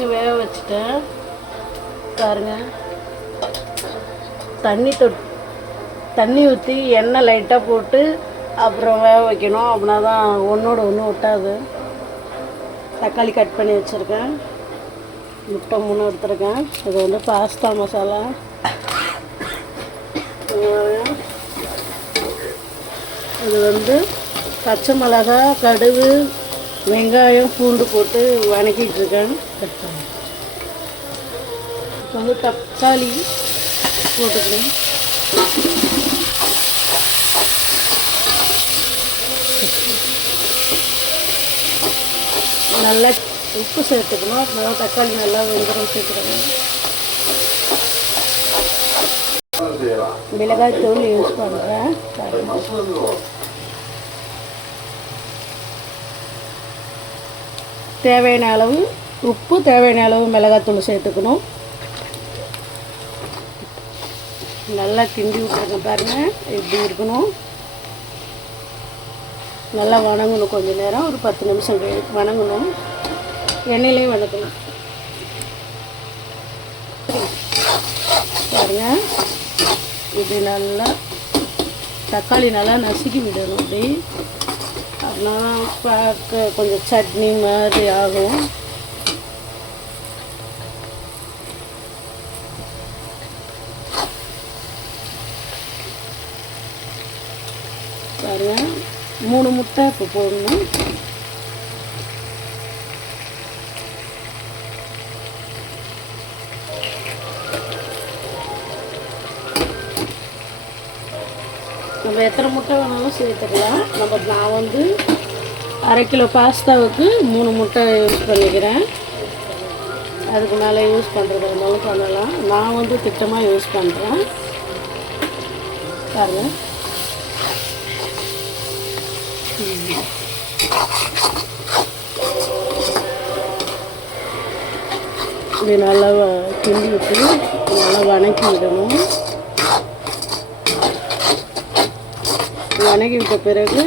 First வேக வச்சுட்டேன் பாருங்க. தண்ணி ஊற்றி எண்ணெய் லைட்டாக போட்டு அப்புறம் வேக வைக்கணும். அப்படின்னா தான் ஒன்றோடு ஒன்று ஒட்டாது. தக்காளி கட் பண்ணி வச்சுருக்கேன். முட்டை 3 எடுத்துருக்கேன். இது வந்து பாஸ்தா மசாலா. இது வந்து பச்சை மிளகாய், கடுகு, வெங்காயம், பூண்டு போட்டு வணக்கிட்டுருக்கேன். இப்போ வந்து தக்காளி போட்டுக்கிறேன். நல்லா உப்பு சேர்த்துக்கணும். நல்லா தக்காளி நல்லா வெங்காயம் சேர்த்துக்கணும். மிளகாய் தூள் யூஸ் பண்ணுறேன். தேவையான அளவு உப்பு, தேவையான அளவு மிளகாய்த்தூள் சேர்த்துக்கணும். நல்லா கிண்டி விட்டுருக்கேன் பாருங்கள். இப்படி இருக்கணும். நல்லா வணங்கணும். கொஞ்சம் நேரம் ஒரு 10 நிமிஷம் வணங்கணும். எண்ணெயிலையும் வணக்கணும் பாருங்க. இப்படி நல்லா தக்காளி நல்லா நசுக்கி விடணும். அப்படி அப்படின்னா பார்க்க கொஞ்சம் சட்னி மாதிரி ஆகும். பாருங்க 3 முட்டை இப்போ போடணும். நம்ம எத்தனை முட்டை வேணாலும் சேர்த்துக்கலாம். நான் வந்து 1/2 கிலோ பாஸ்தாவுக்கு 3 முட்டை யூஸ் பண்ணிக்கிறேன். அதுக்கு மேலே யூஸ் பண்ணுறது இருந்தாலும் பண்ணலாம். நான் வந்து திட்டமாக யூஸ் பண்ணுறேன். பாருங்கள். இப்படி நல்லா கிண்டி விட்டு நல்லா வணக்கி விடணும். வணக்கி விட்ட பிறகு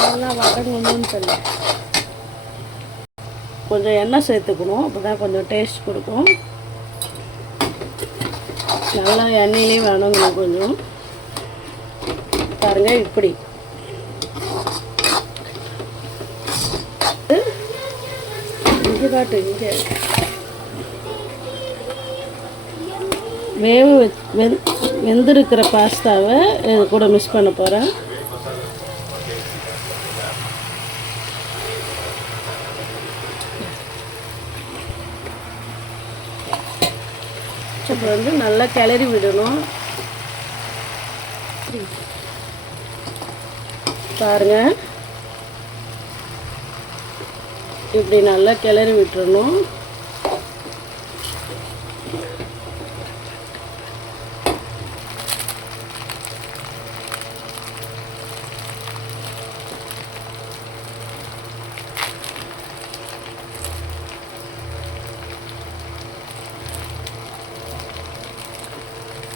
நல்லா வதங்கணும்னு சொல்லி கொஞ்சம் எண்ணெய் சேர்த்துக்கணும். அப்போ தான் கொஞ்சம் டேஸ்ட் கொடுக்கும். நல்லா எண்ணெயிலே வதங்கணும் கொஞ்சம். பாருங்கள் இப்படி இங்கே காட்டு. இங்கே வெந்திருக்கிற பாஸ்தாவை இது கூட மிக்ஸ் பண்ண போகிறேன். இப்போ வந்து நல்லா கிளறி விடணும். பாருங்க இப்படி நல்லா கிளறி விட்டுறணும்.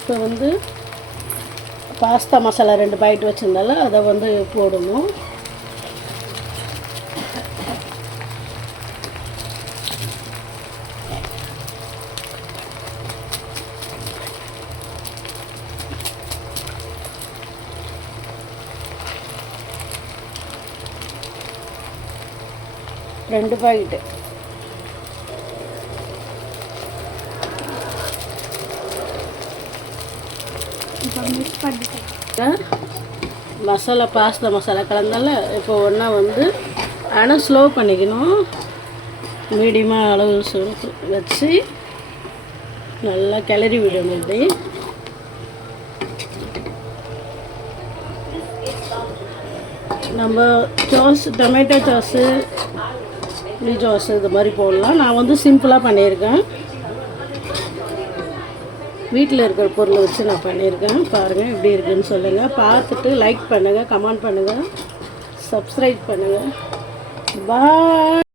இப்போ வந்து பாஸ்தா மசாலா 2 பாக்கெட் வச்சுருந்தாலும் அதை வந்து போடணும். ரெண்டு பாக்கெட்டு மிக்ஸ் பண்ணிட்டேன். மசாலா பாஸ்தா மசாலா கலந்தால இப்போ ஒன்றா வந்து ஆனால் ஸ்லோ பண்ணிக்கணும். மீடியமாக அளவு வச்சு நல்லா கிளறி விடணும். இப்படி நம்ம டொமேட்டோ சாஸு, புளி சாஸு இது மாதிரி போடலாம். நான் வந்து சிம்பிளாக பண்ணியிருக்கேன். வீட்டில் இருக்கிற பொருளை வச்சு நான் பண்ணியிருக்கேன். பாருங்கள் எப்படி இருக்குதுன்னு சொல்லுங்கள். பார்த்துட்டு லைக் பண்ணுங்கள், கமெண்ட் பண்ணுங்கள், சப்ஸ்கிரைப் பண்ணுங்கள். பாய்.